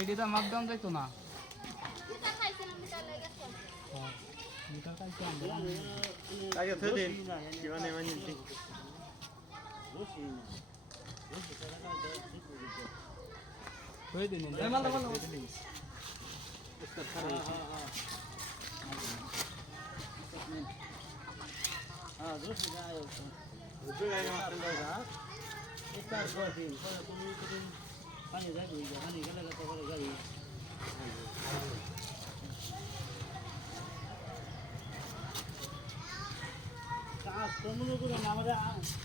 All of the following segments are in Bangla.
এডি তো মাকডাউন যাইতো না আগে তো দিন কি মানে মানে ঠিক হই দিন এই মাল মাল হ্যাঁ দোস্ত গায় দোস্ত গায় মাল দাও একটা কোটি তুমি তুমি পানি যাই দুই পানি গেলে তো করে যাই কাজ তোমরা করে না আমরা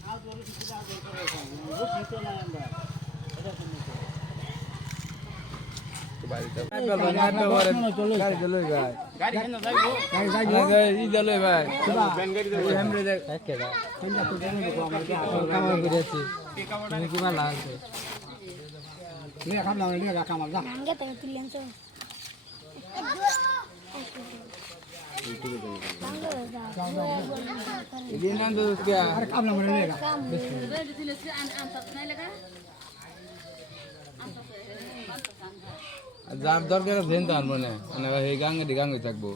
আজ বলে কিছু কাজ করে বুঝ নিতে না আমরা এটা তুমি গাড়ি চলে যায় গাড়ি কেন যাইবো গাড়ি ই চলে ভাই ব্যান গাড়ি যাবে আমরা দেখ কেডা কোনটা তো জানি তো আমরা কামাল করেছি কি কামড়টা কি ভালো আছে নে খাবলা নে কামাল যা মাঙ্গে তো তুলেন তো এদিন না তো क्या अरे कामला मरे लेगा যার দরকার দেন তার মনে মানে এই গাঙ্গে গাঙ্গে থাকবো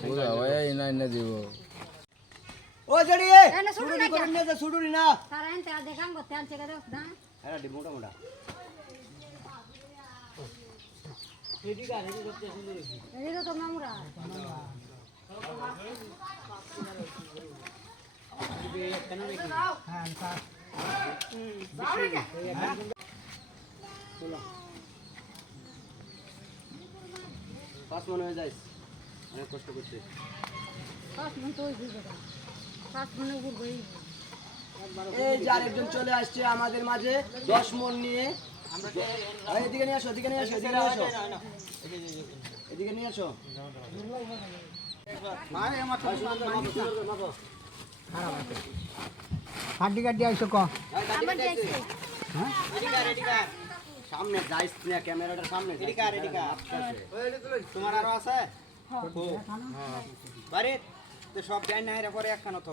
পুরো ওই না না দিব ओ जड़ी ना सुडू ना करून दे सुडूनी ना सारा एंते देखाम को तेल चेक दे ना अरे डी मोटा मोटा ये तो मामूरा पास মনে হয়ে যাইস অনেক কষ্ট করতে पास मन तो ही जगह पास मन ऊपर गई এই যে আরেকজন চলে আসছে আমাদের মাঝে 10 মণ নিয়ে আমরা এদিকে নিয়ে আসো এদিকে নিয়ে আসো এদিকে নিয়ে আসো এদিকে নিয়ে আসো ভাই আমার তো হাড্ডি কাড্ডি আইছো ক আমার যাইছে হ্যাঁ রেডিকা সামনে যাইস না ক্যামেরাটার সামনে রেডিকা তোমার আরো আছে হ্যাঁ বাড়ি তো সব ডাইন না এর পরে একখানা তো